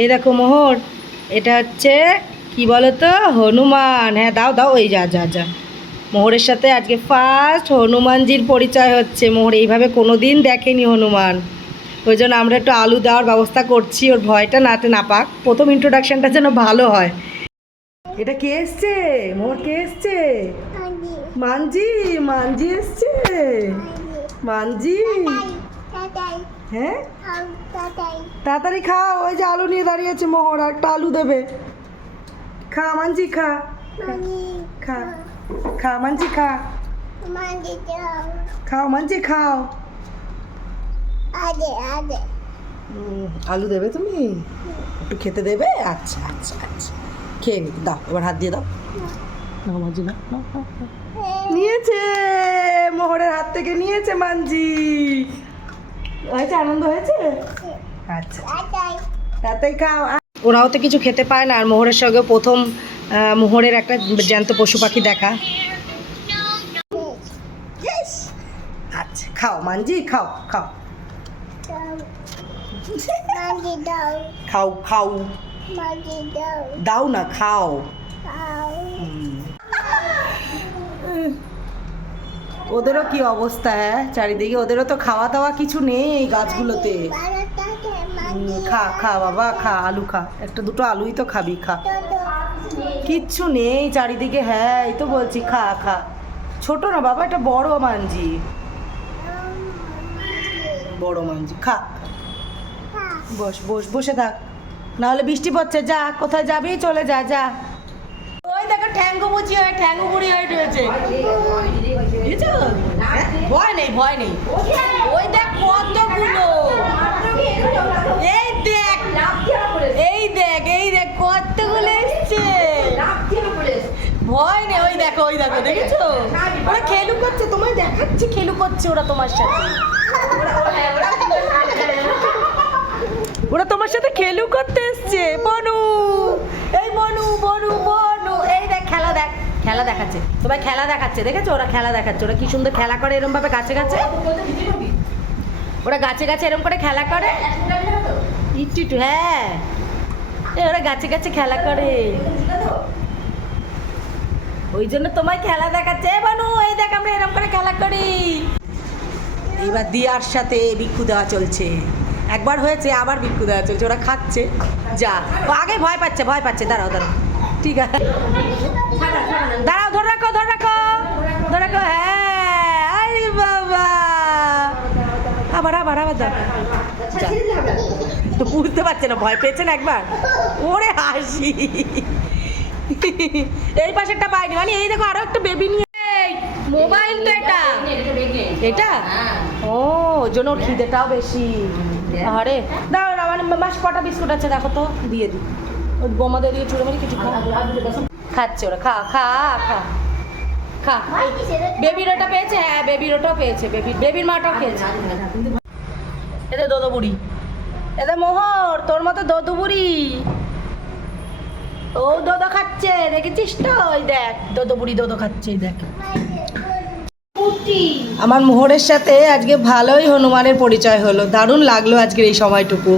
এই দেখো মোহর, এটা হচ্ছে কি বলো তো হনুমান। হ্যাঁ দাও দাও ওই যা যা যা। মোহরের সাথে আজকে ফার্স্ট হনুমানজির পরিচয় হচ্ছে। মোহর এইভাবে কোনো দিন দেখেনি হনুমান। ওই জন্য আমরা একটু আলু দেওয়ার ব্যবস্থা করছি। ওর ভয়টা নাতে না পাক। প্রথম ইন্ট্রোডাকশনটা যেন ভালো হয়। এটা কে এসছে? মোহর কে এসছে? মানজি মানজি এসছে? মানজি? হ্যাঁ? তাড়াতাড়ি। খা ওই যে আলু নিয়ে দাঁড়িয়েছে মোহর আর একটা আলু দেবে। খা মানজি খা। খা খা। মানজি খা। খাও মানজি খাও। আলু দেবে তুমি? একটু খেতে দেবে? আচ্ছা আচ্ছা আচ্ছা। খেয়ে নি দাও এবার হাত দিয়ে দাও। না নিয়েছে মোহরের হাত থেকে নিয়েছে মানজি হয়েছে? আনন্দ হয়েছে? আচ্ছা। তাতেই খাও। ওরাও তো কিছু খেতে পায় না আর মোহরের সঙ্গে প্রথম মোহরের একটা জ্যান্ত পশু পাখি দেখা! আচ্ছা খাও মানজি খাও খাও। খাও খাও। দাও। না খাও। ওদেরও কি অবস্থা হ্যাঁ? চারিদিকে ওদেরও তো খাওয়া দাওয়া কিছু নেই এই গাছগুলোতে। খা খা, বাবা, খা, আলু খা। একটা দুটো আলুই তো খাবি, খা। কিচ্ছু নেই চারিদিকে হ্যাঁ এই তো বলছি, খা খা। ছোট না বাবা, এটা বড় মানজি বড় মানজি খা। বস বস, বসে থাক। নাহলে বৃষ্টি পড়ছে, যা, কোথায় যাবি? চলে যা যা। ওই দেখো, ঠ্যাঙ্গু বুঝি হয়, ঠ্যাঙ্গু বুড়ি হয়ে রয়েছে? ভয় নেই। ওই দেখ কতগুলো। এই দেখ এই দেখ এই দেখ, কতগুলো এসছে। ভয় নেই। ওই দেখো ওই দেখো, দেখেছ? ওরা খেলু করছে, তোমায় দেখাচ্ছে, খেলু করছে ওরা তোমার সাথে। ওরা তোমার সাথে খেলু করতে এসছে। বনু, এই বনু বনু বনু। খেলা দেখাচ্ছে। তোমায় খেলা দেখাচ্ছে, দেখেছ? ওরা খেলা দেখাচ্ছে। ওরা কি সুন্দর খেলা করে এরম ভাবে গাছে গাছে? ওরা গাছে গাছে এরম করে খেলা করে? একটু হ্যাঁ। ওরা গাছে গাছে খেলা করে। ওই জন্য তোমায় খেলা দেখাচ্ছে। বানু এই দেখ আমরা এরম করে খেলা করি। এইবার দিয়ার সাথে ভিক্ষু দেওয়া চলছে। একবার হয়েছে, আবার ভিক্ষু দেওয়া চলছে। ওরা খাচ্ছে। যা। আগে ভয় পাচ্ছে ভয় পাচ্ছে। দাঁড়াও দাঁড়াও। ঠিক আছে। দাঁড়াও ধরে রাখো ধরে রাখো ধরে রাখো হ্যাঁ আরে বাবা। আবার আবার আবার দাও। তো বুঝতে পারছে না ভয় পেয়েছেন একবার? ওরে হাসি। এই পাশেরটা পাইনি। মানে এই দেখো আরও একটা বেবি নিয়ে মোবাইল তো এটা। এটা? ও জন্য খিদেটাও বেশি। আরে দাও মানে মাস কটা বিস্কুট আছে দেখো তো দিয়ে দিই। বোমাদের দিয়ে চুড়ে মারি কিছু খাচ্ছে ওরা। খা খা খা। খা। বেবির ওটা পেয়েছে? হ্যাঁ বেবির ওটাও পেয়েছে। বেবি, বেবির মাটাও খেয়েছে। এতে দোদো বুড়ি। এতে মোহর, তোর মতো দোদো ও দোদো খাচ্ছে, দেখেছিস তো? ওই দেখ, দোদো বুড়ি দোদো খাচ্ছে দেখ। আমার মোহরের সাথে আজকে ভালোই হনুমানের পরিচয় হলো। দারুণ লাগল আজকের এই সময়টুকু।